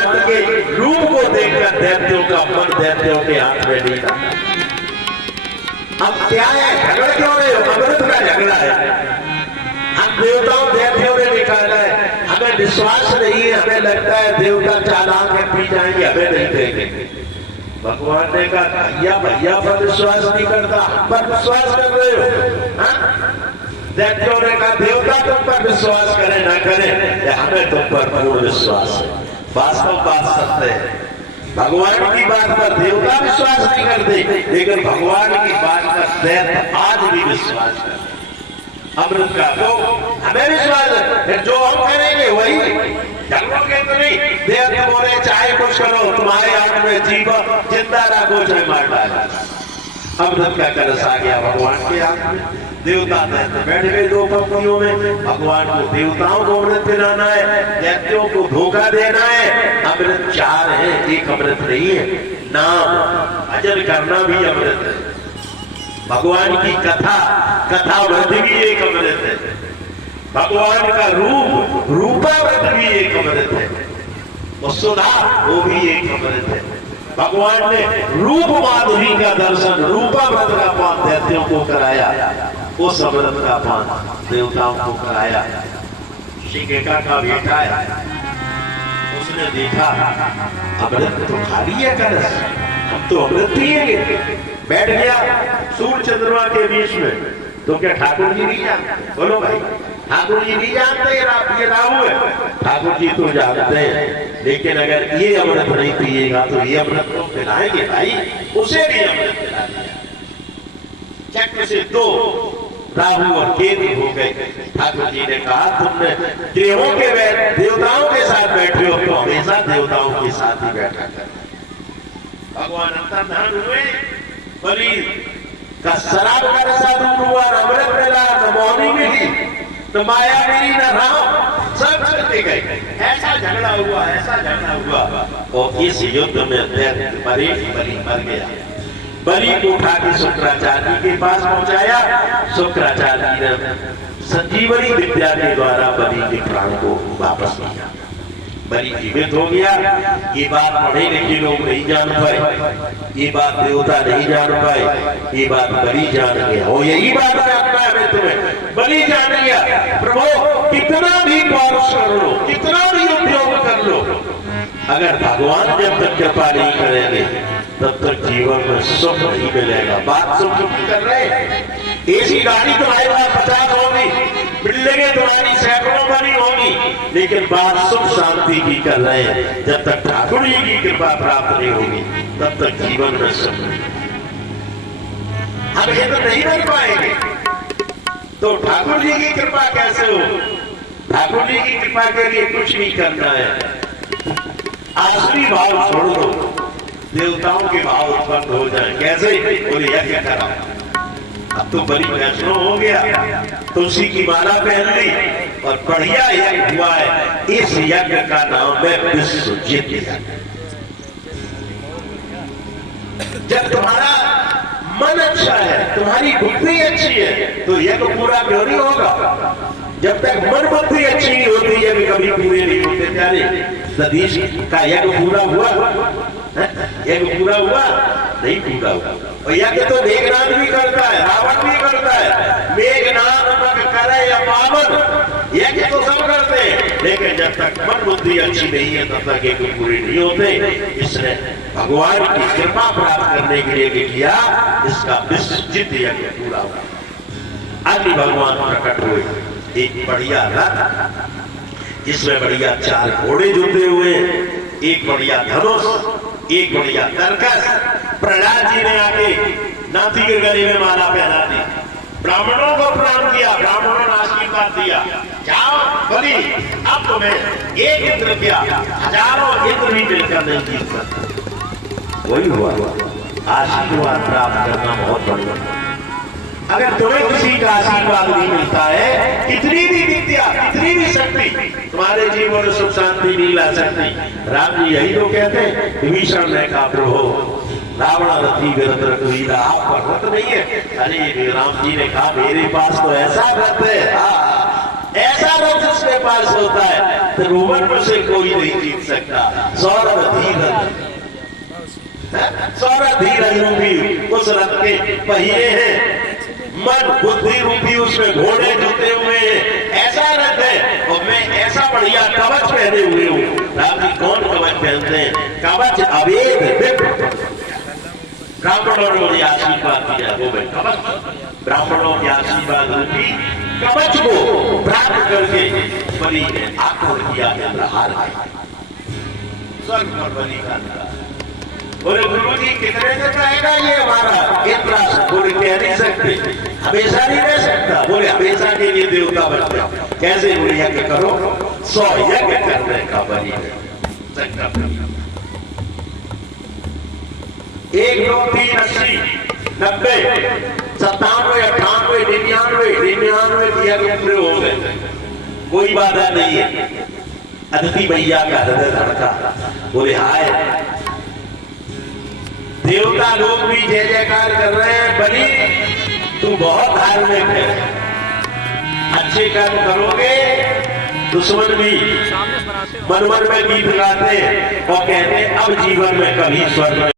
भगवान के रूप को देखकर दैत्यों का मन दैत्यों के हाथ में नहीं था। अब क्या है, झगड़ा क्यों रहे हो? अमृत का झगड़ा है। हम देवताओं दैत्यों ने निकाला है, हमें विश्वास नहीं है, हमें लगता है देवता चालाक है, पी जाएंगे, हमें नहीं देंगे। भगवान ने कहा भैया भैया पर विश्वास नहीं करता, पर विश्वास कर रहे हो। दैत्यों ने कहा देवता तुम पर विश्वास करे ना करे, हमें तुम पर पूर्ण विश्वास है। वास्तव बात सत्य है, भगवान की बात पर देवता विश्वास नहीं करते, लेकिन भगवान की बात पर दैत्य आज भी विश्वास करते। अमृत का तो हमें विश्वास है, फिर जो हम करेंगे वही झगड़ोगे तो नहीं। दैत्य बोले चाहे कुछ करो, तुम्हारे हाथ में जीव जिंदा रखो चाहे मार डाला। अमृत का कलश आ गया भगवान के हाथ में। देवता दैत्य बैठ गए दो पंक्तियों में। भगवान को देवताओं को अमृत पिलाना है, दैत्यों को धोखा देना है। अमृत चार है, एक अमृत नहीं है। नाम भजन करना भी अमृत है। भगवान की कथा व्रत भी एक अमृत है। भगवान का रूपाव्रत भी एक अमृत है। वो सुधा वो भी एक अमृत है। भगवान ने रूप माधुरी का दर्शन, रूपाव्रत का पान दैत्यों को कराया, उस अमृत का पान देवताओं को कराया। शिकेका का बेटा है, उसने देखा अमृत तो खाली है कलश, हम तो अमृत पिएंगे। बैठ गया सूर्य चंद्रमा के बीच में। तो क्या ठाकुर जी नहीं जानते? बोलो भाई, ठाकुर जी नहीं जानते ये राहु है? ठाकुर जी तो जानते हैं, लेकिन अगर ये अमृत नहीं पिएगा तो ये अमृत तो पिलाएंगे भाई, उसे भी अमृत पिला दिया। चक्र से दो राहु और केतु हो गए। ठाकुर जी ने कहा तुमने देवों के देवताओं के साथ बैठे हो तो हमेशा देवताओं के साथ ही बैठा कर। भगवान अंतर्धान हुए, बलि का शराब का रसा दूर हुआ, अमृत मिला, न मौनी मिली, न माया मिली, न राम, सब चलते गए। ऐसा झगड़ा हुआ और इस युद्ध में बलि मर गया। बलि को उठा के शुक्राचार्य के पास पहुंचाया। शुक्राचार्य ने संजीवनी विद्या के द्वारा बलि के प्राण को वापस किया। बलि जीवित हो गया। ये बात पढ़े लिखे लोग नहीं जान पाए, ये बात देवता नहीं जान पाए, ये बात बलि जान गया। और यही बात जानना है तुम्हें, बलि जान गया। प्रभु कितना भी पौरुष कर लो, कितना भी उद्योग कर लो, अगर भगवान जब तक कृपा नहीं करेंगे तब तक जीवन में सुख नहीं मिलेगा। बात सुख की कर रहे, ऐसी गाड़ी तुम्हारे पास 50 होगी, बिल्डिंगें तुम्हारी सैकड़ों बनी होगी, लेकिन बात सुख शांति की कर रहे हैं। जब तक ठाकुर जी की कृपा प्राप्त नहीं होगी तब तक जीवन में सुख नहीं। हम ये तो नहीं कर पाएंगे, तो ठाकुर जी की कृपा कैसे हो? ठाकुर जी की कृपा के लिए कुछ नहीं करना है, आसुरी भाव छोड़ दो, देवताओं के भाव उत्पन्न हो जाए। कैसे? बोले यज्ञ करा। अब तो बलि वैष्णव हो गया, तुलसी की माला पहन ली और बढ़िया यज्ञ हुआ है। इस यज्ञ का नाम है विश्वजित यज्ञ। जब तुम्हारा मन अच्छा है, तुम्हारी बुद्धि अच्छी है, तो यज्ञ पूरा क्यों नहीं होगा? जब तक मन बुद्धि अच्छी नहीं होती यज्ञ कभी पूरे नहीं होते। प्यारे सतीश का यज्ञ पूरा हुआ? यज्ञ पूरा हुआ? नहीं पूरा हुआ। और यज्ञ तो मेघनाद भी करता है, रावण भी करता है। मेघनाद करे या पावन, यज्ञ तो सब करते हैं, लेकिन जब तक मन बुद्धि अच्छी नहीं है तब तक यज्ञ पूरे नहीं होते। इसने भगवान की कृपा प्राप्त करने के लिए किया, इसका विश्वजित यज्ञ पूरा हुआ। अग्नि भगवान प्रकट हुए, एक बढ़िया रथ जिसमें बढ़िया 4 घोड़े जुटे हुए, एक बढ़िया धनुष, एक बढ़िया तरकस। प्रहलाद जी ने आके नाथी के गले में माला पहना दी, ब्राह्मणों को प्रणाम किया, ब्राह्मणों ने आशीर्वाद दिया, जाओ बलि अब तुम्हें एक इंद्र किया, हजारों इंद्र भी मिलकर नहीं जीत सकते। वही हुआ, आशीर्वाद प्राप्त करना बहुत बढ़िया। अगर तुम्हें किसी का आशीर्वाद नहीं मिलता है, कितनी भी विद्या, कितनी भी शक्ति तुम्हारे जीवन में सुख शांति नहीं ला सकती। राम जी यही तो कहते हैं। विभीषण ने कहा प्रभु रावण रथी विरत रघुवीरा, आप पर रथ नहीं है? अरे राम जी ने कहा मेरे पास तो ऐसा रथ है, ऐसा रथ जिसके पास होता है तो रोमन में से कोई नहीं जीत सकता। सौरभ धीरज, सौरभ धीरज रूपी उस रथ के पहिए हैं, मन बुद्धि रूपी उसमें घोड़े जुटे हुए हैं। ऐसा रथ है और मैं ऐसा बढ़िया कवच पहने हुए हूँ। राम जी कौन कवच पहनते हैं? कवच अवेद ब्राह्मणों ने मुझे आशीर्वाद दिया, वो मैं कवच ब्राह्मणों के आशीर्वाद रूपी कवच को प्राप्त करके बलि ने आक्रमण किया इंद्रहार स्वर्ग पर बलि का। बोले गुरु जी कितने दिन रहेगा ये हमारा इंद्रासन? बोले कह नहीं सकते, हमेशा नहीं रह सकता। बोले हमेशा के लिए देवता बन जाओ। कैसे? बोले यज्ञ करो, 100 यज्ञ करने का बलि संकल्प। 1 2 3 80 90 97 98 99 यज्ञ पूरे हो गए, कोई बाधा नहीं है। अदिति भैया का हृदय धड़का। बोले हाय, देवता लोग भी जय जयकार कर रहे हैं। बलि तू बहुत धार्मिक है, अच्छे कर्म करोगे। दुश्मन भी मन मन में गीत गाते और कहते अब जीवन में कभी स्वर्ग